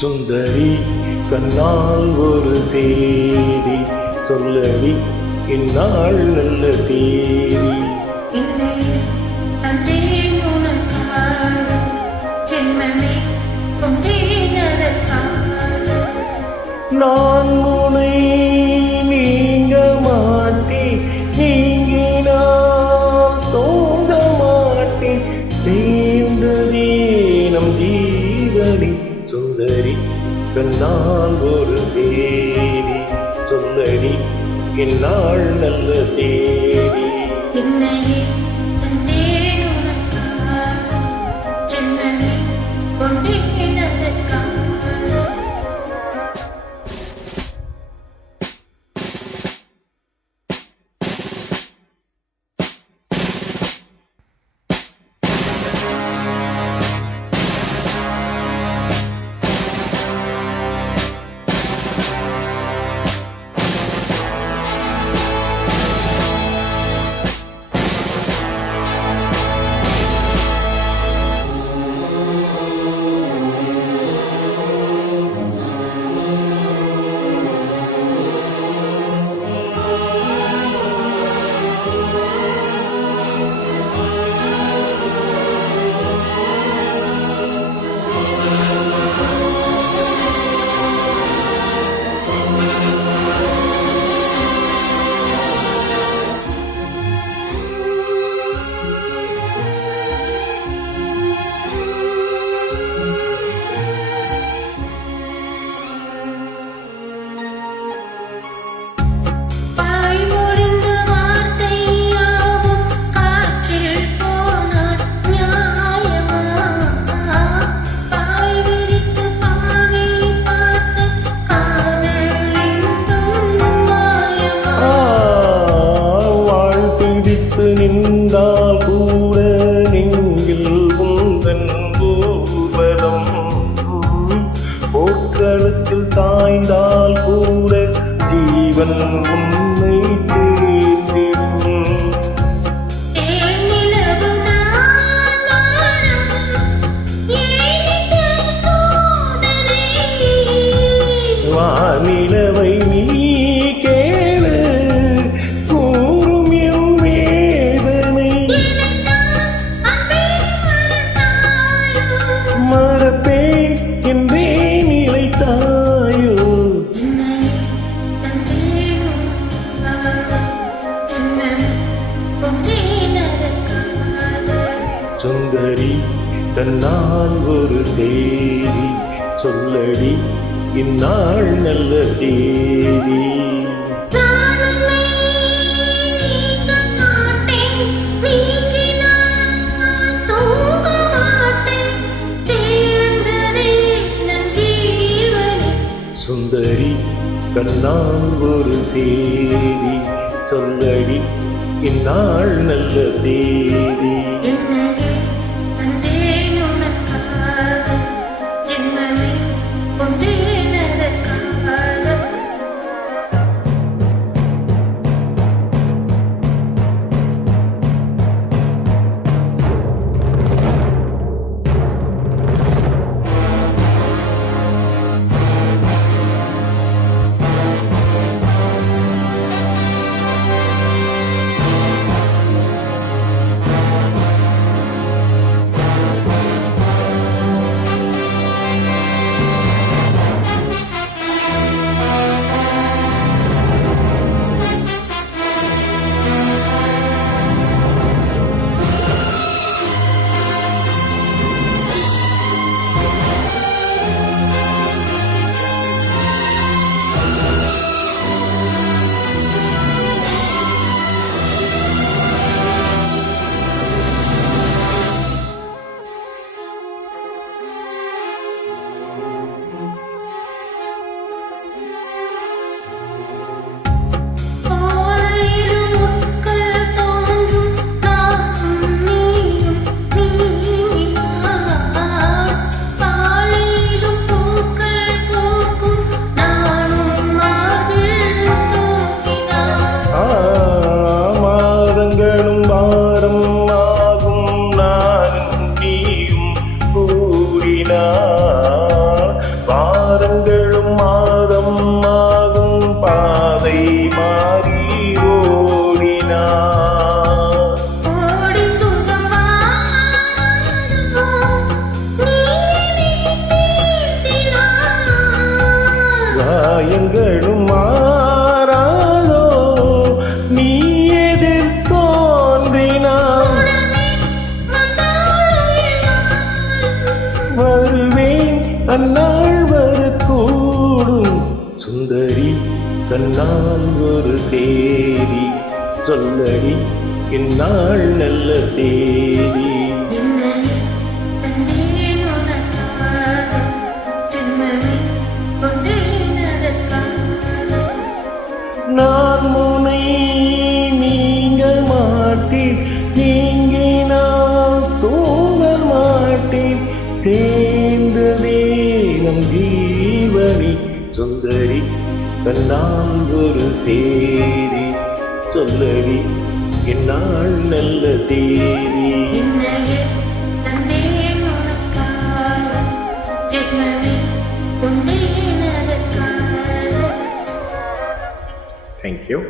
சுந்தரி கண்ணால் ஒரு செய்தி சொல்லடி இந்நாள் நல்ல தேதி. நான் உனை நீங்க மாட்டேன், நீங்கினால் தோங்க மாட்டேன், சேர்ந்ததே நம் ஜீவனி. சுந்தரி கண்ணால் ஒரு தேதி சொல்லடி இந்நாள் நல்ல தேதி. நின்றால் கூட நெஞ்சில் உந்தன் ஊர்வலம், போர்க்களத்தில் சாய்ந்தால் கூட ஜீவன் உன்னை தேர்ந்திடும். வானிலவை நீ கேளு, கூறும் என் வேதனை மறப்பேன் என்றே நிலைத்தாயோ. சுந்தரி தன்னால் ஒரு செய்தி சொல்லடி இந்நாள் நல்ல தேதி. சுந்தரி கண்ணால் ஒரு செய்தி சொல்லடி இந்நாள் நல்ல தேதி. வாரங்களும் மாதம் ஆகும் பாதை மாறி ஓடினார். ஓடி சுகம் காயங்களும் மாறாதோ நீ எதிர் தோன்றினார். வருவேன் அந்நாள் வரக்கூடும் சுந்தரி கண்ணால் ஒரு தேதி சொல்லடி இந்நாள் நல்ல தேதி. நான் முனை நீங்க மாட்டேன் நீங்கி நான் தூங்க மாட்டேன் சேர்ந்ததே நம் ஜீவனி சுந்தரி கண்ணால் ஒரு சேரி சொல்லடி இந்நாள் நல்ல தேதி. Thank you.